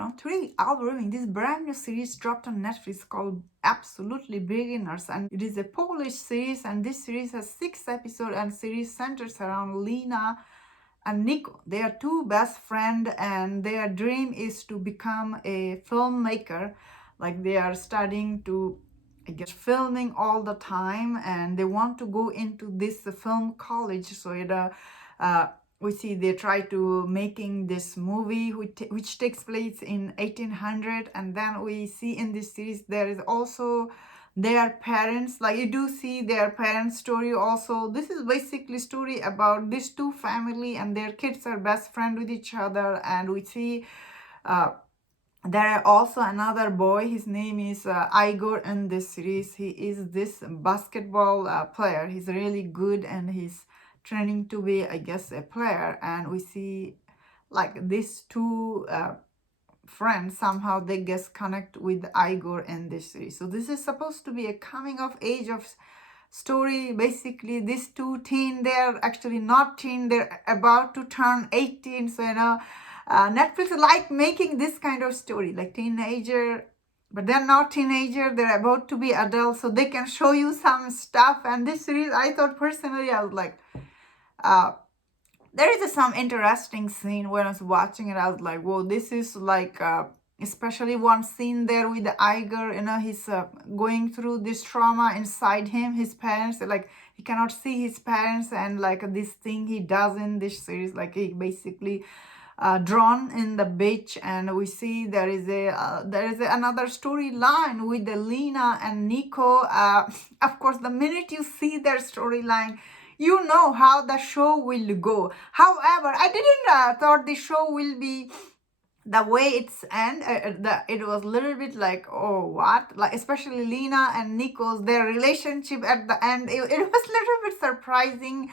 everyone. Today I'll be reviewing this brand new series dropped on Netflix called Absolutely Beginners, and it is a Polish series, and this series has 6 episodes and series centers around Lena and Nico. They are two best friends and their dream is to become a filmmaker. Like they are studying to, I guess, filming all the time, and they want to go into this film college. So we see they try to making this movie which takes place in 1800, and then we see in this series there is also their parents. Like you do see their parents story also. This is basically story about these two family and their kids are best friend with each other, and we see there are also another boy. His name is Igor in this series. He is this basketball player. He's really good and he's training to be, I guess, a player. And we see like these two friends, somehow they get connect with Igor in this series. So this is supposed to be a coming of age of story. Basically these two teen, they're actually not teen, they're about to turn 18. So Netflix like making this kind of story, like teenager, but they're not teenager, they're about to be adults, so they can show you some stuff. And this series, I thought personally, I was like, there is some interesting scene when I was watching it. I was like, whoa, this is like, especially one scene there with the Igor, he's going through this trauma inside him. His parents, like, he cannot see his parents, and like this thing he does in this series, like he basically drawn in the beach. And we see there is another storyline with the Lena and Nico. Of course, the minute you see their storyline, you know how the show will go. However, I didn't thought the show will be the way it's end. It was a little bit like, oh, what? Like, especially Lena and Nico's, their relationship at the end, it was a little bit surprising.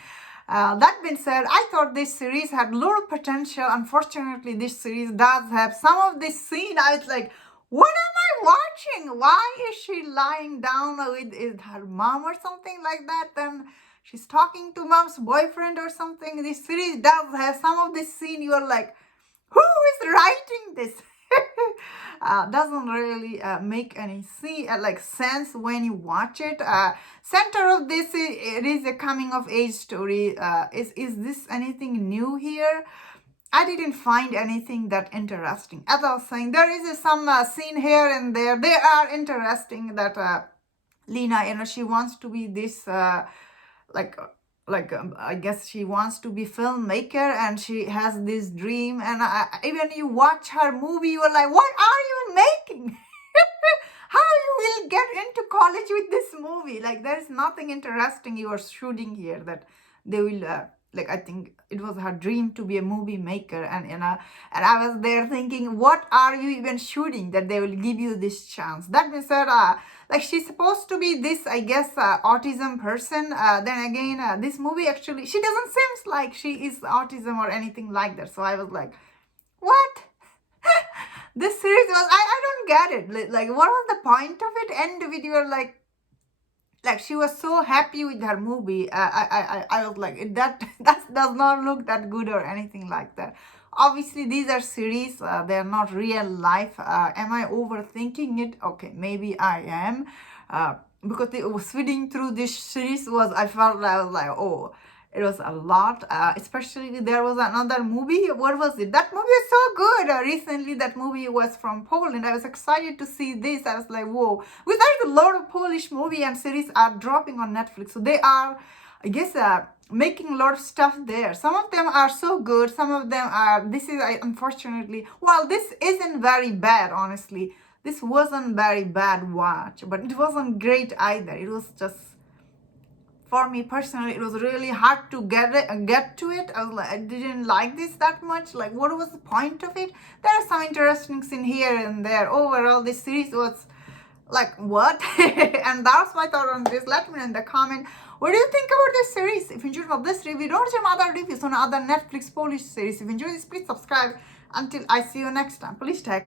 That being said, I thought this series had a lot of potential. Unfortunately, this series does have some of this scene. I was like, what am I watching? Why is she lying down with her mom or something like that? Then she's talking to mom's boyfriend or something. This series does have some of this scene. You are like, who is writing this? Doesn't really make any sense when you watch it. Center of this, it is a coming of age story. Is this anything new here? I didn't find anything that interesting. As I was saying, there is some scene here and there. They are interesting. That Lena, she wants to be this I guess she wants to be filmmaker, and she has this dream. And even you watch her movie, you are like, what are you making? How you will get into college with this movie? Like, there is nothing interesting you are shooting here that they will I think it was her dream to be a movie maker. And I was there thinking, what are you even shooting that they will give you this chance? That being said, like, she's supposed to be this, I guess, autism person. Then again, this movie actually, she doesn't seem like she is autism or anything like that. So I was like, what? This series was, I don't get it. Like, what was the point of it? End of it, you were like she was so happy with her movie. I was like, that does not look that good or anything like that. Obviously, these are series. They are not real life. Am I overthinking it? Okay, maybe I am. Because it was switching through this series I was like, oh, it was a lot. Especially there was another movie. What was it? That movie is so good. Recently, that movie was from Poland. I was excited to see this. I was like, whoa. Because there's a lot of Polish movie and series are dropping on Netflix. So they are, I guess, making a lot of stuff there. Some of them are so good. Some of them are, unfortunately, well, this isn't very bad, honestly. This wasn't very bad watch, but it wasn't great either. It was just, for me personally, it was really hard to get to it. I didn't like this that much. Like, what was the point of it? There are some interesting scenes here and there. Overall, this series was like, what? And that's my thought on this. Let me know in the comment, what do you think about this series? If you enjoyed this review, don't watch other reviews on other Netflix Polish series. If you enjoyed this, please subscribe. Until I see you next time, please take